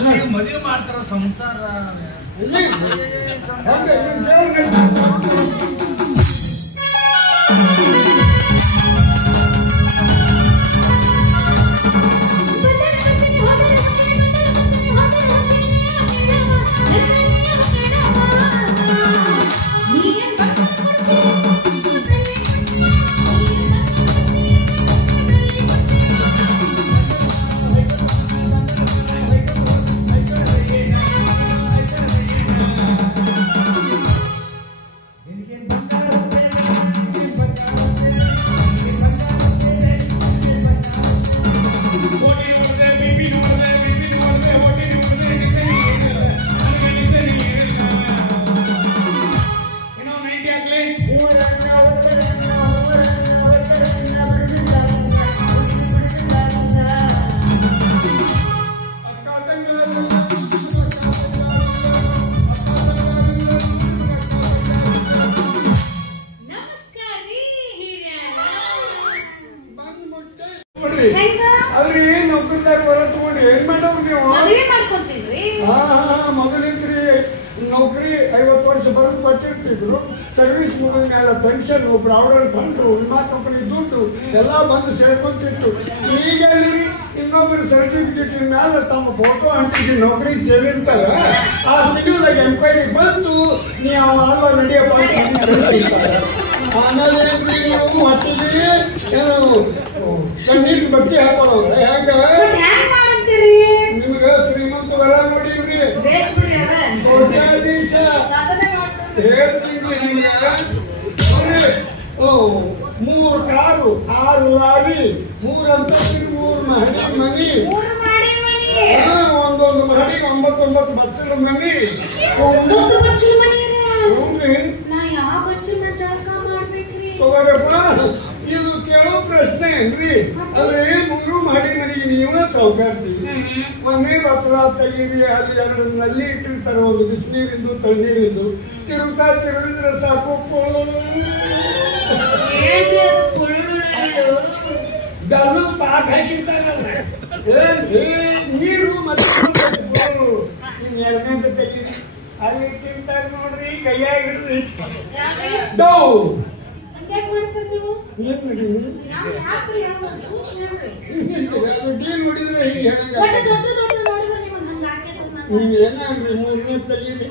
ಅಲ್ಲಿ ಮದುವೆ ಮಾಡ್ತಾರ ಸಂಸಾರ ನೌಕರಿ 50 ವರ್ಷ ಬರೆದು ಕೊಟ್ಟಿರ್ತಿದ್ರು. ಸರ್ವಿಸ್ ಮುಗಿದ ಮೇಲೆ ಪೆನ್ಷನ್, ಪ್ರಾವಿಡೆಂಟ್ ಫಂಡು, ವಿಮಾ ಕಂಪನಿ ದುಡ್ಡು ಎಲ್ಲ ಬಂದು ಸೇರ್ಕೊಂತಿತ್ತು. ಈಗ ಇನ್ನೊಬ್ಬರು ಸರ್ಟಿಫಿಕೇಟ್ ಮೇಲೆ ತಮ್ಮ ಫೋಟೋ ಅಂಟಿಸಿ ನೌಕರಿ ಸೇರಿರ್ತಾರೆ. ಆ ತಿಂಗಳದಾಗ ಎಂಕ್ವೈರಿ ಬಂತು, ನೀವು ಅಲ್ಲ ನಡೆಯಪ್ಪ. ಆಮೇಲೆ ಹೊಟ್ಟಿಗೆ ಕಣ್ಣೀರು ಬಟ್ಟೆ ಹಾಕೋರು. ಹೆಂಗ ನಿಮ್ಗ ಶ್ರೀಮಂತ ವರ ನೋಡಿವ್ರಿ, ಕೋಟ್ಯಾಧೀಶ ಹೇಳ್ತೀನಿ ನಿಮ್ಗೆ. 3 ಕಾರು, 6 ಲಾರಿ, 3 ಅಂತಸ್ತಿನ 3 ಮಹಡಿ ಮನಿ, ಒಂದೊಂದು ಮಹಡಿ 9 ಬಚ್ಚಲ ಮನಿ. ತಗೋರಪ್ಪ, ಇದು ಕೇಳೋ ಪ್ರಶ್ನೆ ಏನ್ರಿ? ಅಂದ್ರೆ 3 ಮಹಡಿ ಮನೆಗೆ ನೀವ ಸೌಕರ್ತಿ. ಮೊನ್ನೆ ಬತ್ತಲ ತೆಗೀರಿ, ಅಲ್ಲಿ 2 ನಲ್ಲಿ ಇಟ್ಟಿರ್ತಾರೆ, ಒಂದು ಬಿಸಿನೀರಿಂದು ತಣ್ಣೀರಿಂದು. ತಿರುಗಿದ್ರೆ ಸಾಕು, ಬೆಲ್ಲ ಪಾಟ್ ಹಾಕಿರ್ತಾರೆ. ನೀರು ಮತ್ತೆ ಎರಡನೇದು ತೆಗೀರಿ, ಅಲ್ಲಿ ಇಟ್ಟಿರ್ತಾರೆ ನೋಡ್ರಿ, ಕೈಯಾಗ ಹಿಡಿದು ಡೌ ಡೀಲ್ ನೋಡಿದ್ರೆ ಹಿಂಗೆ ಏನಾಗ್ರಿ 3ನೇ ತೆಗೀರಿ,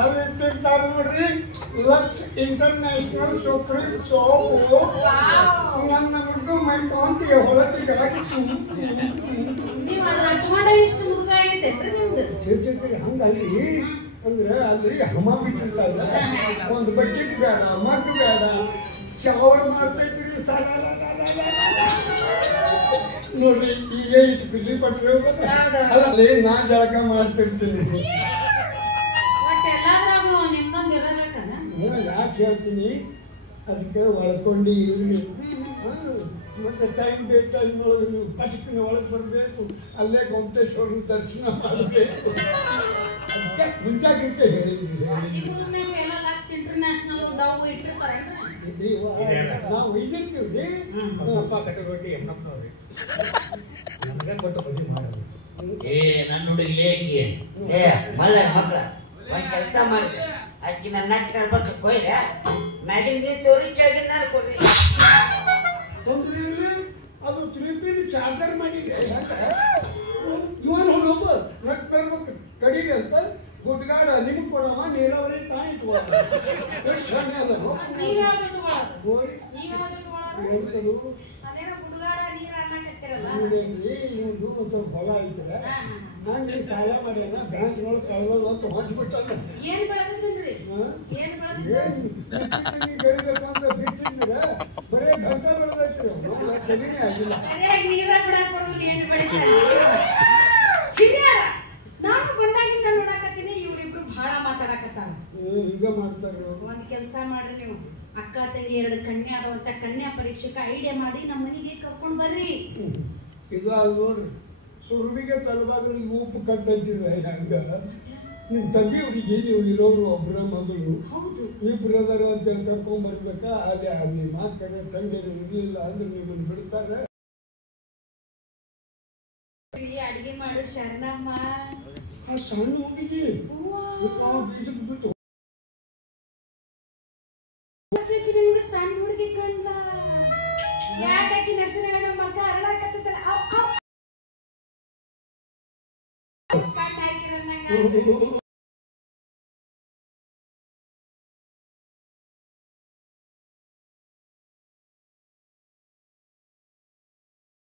ಅದು ಇಟ್ಟಿರ್ತಾರೆ ನೋಡ್ರಿ. ಲಕ್ಸ್ ಇಂಟರ್ನ್ಯಾಷನಲ್ ಸೋಕ್ರೀಮ್ ಸೋಪು ನನ್ನ ಹುಡುಗ ಮೈ ಕಾಂತಿಗೆ ಹೊಳತಿಗೆ ಹಾಕಿ ಹಂಗಾಗಿ ಅಂದ್ರೆ ಅಲ್ಲಿ ಹಮ ಬಿಟ್ಟಿರ್ತಾರ. ಒಂದು ಬಟ್ಟೆಗೆ ಬೇಡ, ಮಗ್ ಬೇಡ, ಶವರ್ ಮಾಡ್ತೈತ್ರಿ. ನೋಡ್ರಿ, ಈಗ ಇಷ್ಟು ಖುಷಿ ಪಟ್ಟು ಅಲ್ಲಿ ನಾ ಜಳಕ ಮಾಡ್ತಿರ್ತೀನಿ. ಯಾಕೆ ಹೇಳ್ತೀನಿ, ಅದಕ್ಕೆ ಒಳ್ಕೊಂಡಿ ಇರ್ಲಿ. ಮತ್ತೆ ಟೈಮ್ ಬೇಕು, ನೀವು ಪಟಕಿನ ಒಳಗೆ ಬರಬೇಕು, ಅಲ್ಲೇ ಗೊಮ್ಮಟೇಶ್ವರ ದರ್ಶನ ಮಾಡಬೇಕು. ಅದಕ್ಕೆ ಮುಂಜಾಗ್ರತೆ ಹೇಳಿದ್ವಿ. ನಾವು ಒಯ್ದಿರ್ತೀವ್ರಿ. ಸ್ವಲ್ಪ ಕಟ್ಟಿ ರೊಟ್ಟಿ ಎಣ್ಣಪ್ನವ್ರಿ ನಮ್ಗೆ ಕೊಟ್ಟು ಬದಿ ಮಾಡೋದು. ನನ್ನ ಹುಡುಗಿ ಮಲ್ಲ ಮಕ್ಕಳ ಒಂದ್ ಕೆಲಸ ಮಾಡಿ, ಅಕ್ಕಿ ನನ್ನ ಬರ್ತು ಕೊಯ್ದ ಮ್ಯಾಗಿನ ನೀರು ತೋರಿ ಕೆಳಗಿನ ನಾನು ಕೊಡ್ರಿ. ಅದು 3 ಚಾರ್ಜರ್ ಮಾಡಿದೆ. ಇವನು ಹುಡುಗ ನಟ್ ಬರ್ಬೇಕು ಕಡಿಗೆ ಅಂತ ಗುಡ್ಗಾಡ ನಿಮ್ಗೆ ಕೊಡಮ್ಮ, ನೀರಾವರಿ ತಾಯಿಟ್ಟು ಇವ್ದು ಒಂದು ಸ್ವಲ್ಪ ಹೊಲ ಐತಲ್ಲ, ನಂಗೆ ಸಹಾಯ ಮಾಡ್ಯಾನ. ಬ್ಯಾಂಕ್ನೊಳಗೆ ಕಳೆದ ಅಂತ ಹೊಂಟ್ಬಿಟ್ಟ. ಬೆಳಿಬೇಕಂತ ಬಿತ್ತಿದ್ರೆ ಬರೇ ಘಂಟ ಬೆಳೆದೈತ್ರಿ, ತೆಗಿನೇ ಆಗಿಲ್ಲ. ನಾನು ಬಂದಾಗಿಂದ ನೋಡಾಕತ್ತೀನಿ, ಇವ್ರಿಬ್ರು ಬಹಳ ಮಾತಾಡಕತ್ತಾರ. ಈಗ ಮಾಡ್ತಾರ. ಒಂದ್ ಕೆಲಸ ಮಾಡ್ರಿ, ನೀವು ಅಕ್ಕ ತಂಗಿ 2 ಕನ್ಯಾ ಅದಾವಂತ, ಕನ್ಯಾ ಪರೀಕ್ಷೆಗೆ ಐಡಿಯಾ ಮಾಡಿ ನಮ್ಮ ಮನೆಗೆ ಕರ್ಕೊಂಡ್ ಬರ್ರಿ. ಇದು ನೋಡ್ರಿ, ಸುರುವಿಗೆ ತಲಬಾದ್ರಿಗೆ ಉಪ್ಪು ಕಟ್ಟಂತಿದೆ. ಹಂಗ ನಿಮ್ ತಂಗಿಯವ್ರಿಗೆ ನೀವು ಇರೋರು ಒಬ್ಬರ ಮಗಳು, ಇಬ್ರು ಅದರ ಅಂತ ಕರ್ಕೊಂಡ್ ಬರ್ಬೇಕಾ? ಅಲ್ಲಿ ಮಾತು ತಂಗಿಯರು ಇರ್ಲಿಲ್ಲ ಅಂದ್ರೆ ನೀವು ಬಿಡ್ತಾರೆ. ಅಡಿಗೆ ಮಾಡು ಶರಣಮ್ಮ. ಆ ಸಣ್ಣ ಹುಡುಗಿ ಬೀಜಕ್ಕೆ ಬಿಟ್ಟು ನಿಮ್ಗೆ ಸಣ್ಣ ಹುಡುಗಿ ಕಂಡ ಯಾಕಾಕಿ ಹೆಸರು ನಮ್ಮ ಮಕ್ಕ ಅರಳಾಕತ್ತಲ್ಲ ಕಣ್ಣು ಹಾಕಿರೋದಂಗ